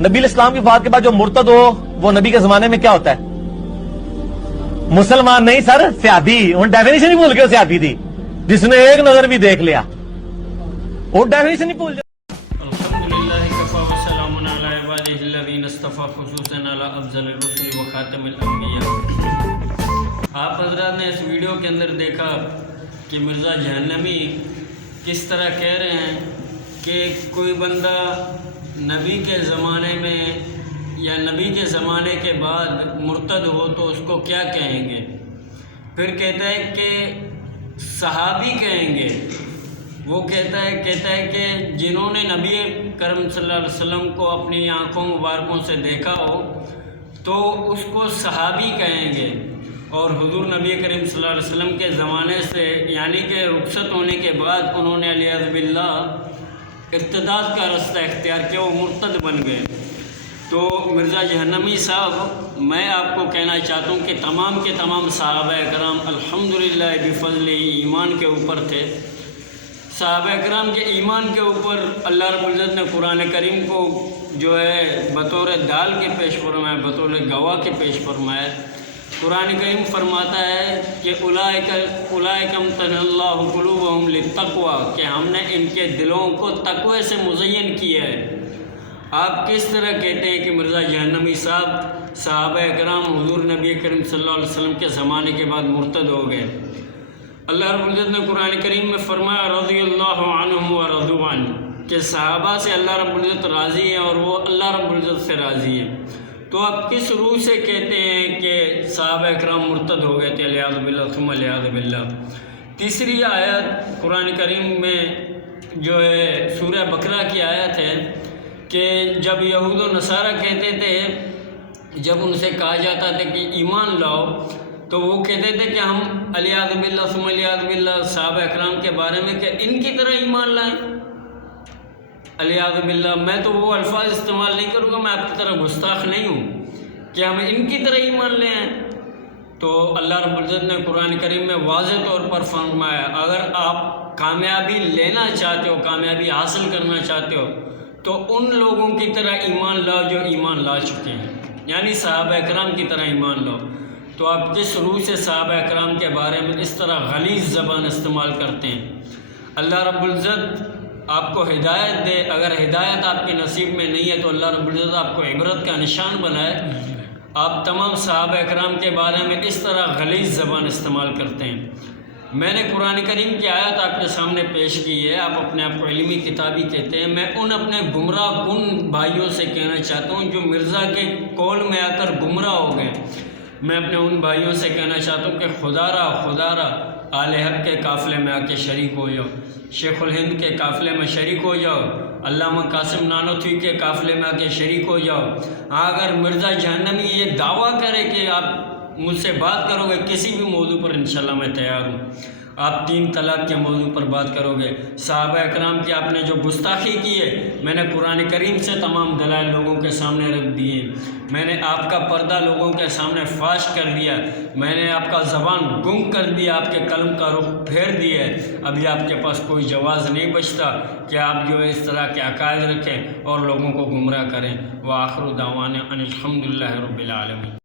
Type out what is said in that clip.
نبی اسلام کی وفات کے بعد جو مرتد ہو وہ نبی کے زمانے میں کیا ہوتا ہے؟ مسلمان نہیں سر، سیادی. ان ڈیفینیشن ہی بھول گئے سیادی تھی، جس نے ایک نظر بھی دیکھ لیا وہ ڈیفینیشن ہی بھول جائے. الحمدللہ کفا وسلام علی عبادہ الذین اصطفی خصوصا علی افضل الرسل و خاتم الانبیاء. آپ حضرات نے اس ویڈیو کے اندر دیکھا کہ مرزا جہنمی کس طرح کہہ رہے ہیں کہ کوئی بندہ نبی کے زمانے میں یا نبی کے زمانے کے بعد مرتد ہو تو اس کو کیا کہیں گے. پھر کہتا ہے کہ صحابی کہیں گے. وہ کہتا ہے کہ جنہوں نے نبی کرم صلی اللہ علیہ وسلم کو اپنی آنکھوں مبارکوں سے دیکھا ہو تو اس کو صحابی کہیں گے. اور حضور نبی کریم صلی اللہ علیہ وسلم کے زمانے سے یعنی کہ رخصت ہونے کے بعد انہوں نے علیہ باللہ ارتداد کا رستہ اختیار کیا، وہ مرتد بن گئے. تو مرزا جہنمی صاحب، میں آپ کو کہنا چاہتا ہوں کہ تمام کے تمام صحابہ کرام الحمدللہ بفضل ایمان کے اوپر تھے. صحابہ کرام کے ایمان کے اوپر اللہ رب العزت نے قرآن کریم کو جو ہے بطور ڈال کے پیش فرمایا، بطور گواہ کے پیش فرمایا. قرآن کریم فرماتا ہے کہ اولئک امتحن اللہ قلوبہم للتقوی، کہ ہم نے ان کے دلوں کو تقوی سے مزین کیا ہے. آپ کس طرح کہتے ہیں کہ مرزا جہنمی صاحب صحابہ کرام حضور نبی کریم صلی اللہ علیہ وسلم کے زمانے کے بعد مرتد ہو گئے. اللہ رب العزت نے قرآن کریم میں فرمایا رضی اللہ عنہم ورضوا عنہ، کہ صحابہ سے اللہ رب العزت راضی ہیں اور وہ اللہ رب العزت سے راضی ہیں. تو آپ کس روح سے کہتے ہیں کہ صحابہ اکرام مرتد ہو گئے تھے؟ علیہ باللہ ثم علیہ باللہ. تیسری آیت قرآن کریم میں جو ہے سورہ بقرہ کی آیت ہے کہ جب یہود و نصارہ کہتے تھے، جب ان سے کہا جاتا تھا کہ ایمان لاؤ، تو وہ کہتے تھے کہ ہم علیہ باللہ ثم علیہ باللہ صحابہ اکرام کے بارے میں کہ ان کی طرح ایمان لائیں. علیہ باللہ میں تو وہ الفاظ استعمال نہیں کروں گا، میں آپ کی طرح گستاخ نہیں ہوں کہ ہم ان کی طرح ایمان لے آئیں. تو اللہ رب العزت نے قرآن کریم میں واضح طور پر فرمایا اگر آپ کامیابی لینا چاہتے ہو، کامیابی حاصل کرنا چاہتے ہو تو ان لوگوں کی طرح ایمان لاؤ جو ایمان لا چکے ہیں، یعنی صحابہ اکرام کی طرح ایمان لاؤ. تو آپ جس روح سے صحابہ اکرام کے بارے میں اس طرح غلیظ زبان استعمال کرتے ہیں، اللہ رب العزت آپ کو ہدایت دے. اگر ہدایت آپ کے نصیب میں نہیں ہے تو اللہ رب العزت آپ کو عبرت کا نشان بنائے. آپ تمام صحابہ اکرام کے بارے میں اس طرح غلیظ زبان استعمال کرتے ہیں. میں نے قرآن کریم کی آیت آپ کے سامنے پیش کی ہے. آپ اپنے آپ کو علمی کتابی کہتے ہیں. میں ان اپنے گمراہ کن بھائیوں سے کہنا چاہتا ہوں جو مرزا کے قول میں آ کر گمراہ ہو گئے. میں اپنے ان بھائیوں سے کہنا چاہتا ہوں کہ خدا را آل حق کے قافلے میں آ کے شریک ہو جاؤ، شیخ الہند کے قافلے میں شریک ہو جاؤ، علامہ قاسم نانوتوی کے قافلے میں آ کے شریک ہو جاؤ. اگر مرزا جہنمی یہ دعویٰ کرے کہ آپ مجھ سے بات کرو گے کسی بھی موضوع پر، انشاءاللہ میں تیار ہوں. آپ 3 طلاق کے موضوع پر بات کرو گے، صحابہ اکرام کی آپ نے جو گستاخی کی ہے، میں نے قرآن کریم سے تمام دلائل لوگوں کے سامنے رکھ دیے. میں نے آپ کا پردہ لوگوں کے سامنے فاش کر دیا. میں نے آپ کا زبان گم کر دیا، آپ کے قلم کا رخ پھیر دیا ہے. ابھی آپ کے پاس کوئی جواز نہیں بچتا کہ آپ جو ہے اس طرح کے عقائد رکھیں اور لوگوں کو گمراہ کریں. وآخر دعوانا ان الحمدللہ رب العالمین.